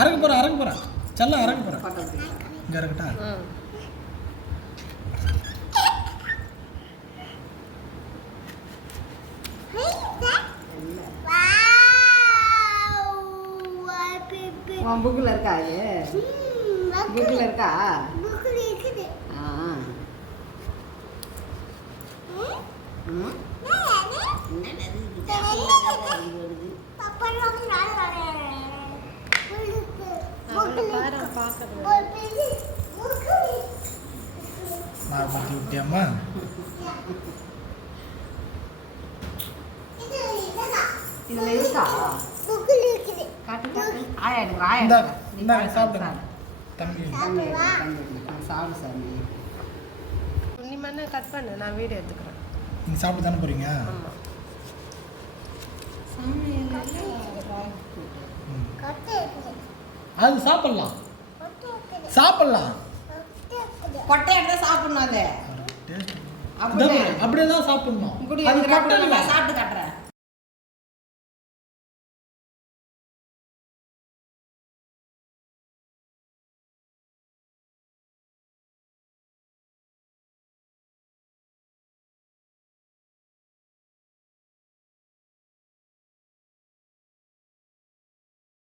அரங்க போகிறேன் செல்லம் அரங்க போகிறேன். இங்கே இருக்கட்டா? புக்கில் இருக்கா? புக்கில் இருக்கா? நான் பற்றி விட்டியாம்மா? இதில் இருக்கா? காட்டு காட்டு. ஆயா எடுக்கிற ஆயா இந்த எடுக்கிற. இந்த சாப்பிடுங்க தம்பி. சாப்பிடு சாமி. நீ மண்ணை கட் பண்ணு, நான் வீடியோ எடுத்துக்கிறேன். நீங்கள் சாப்பிட்டு தானே போகிறீங்க? ஆமாம். அது சாப்பிட்லாம் கொட்டையை எடுத்து சாப்பிடணும். அது அப்படியே தான் சாப்பிடணும். அது கொட்டை சாப்பிட்டு காட்டுறேன்.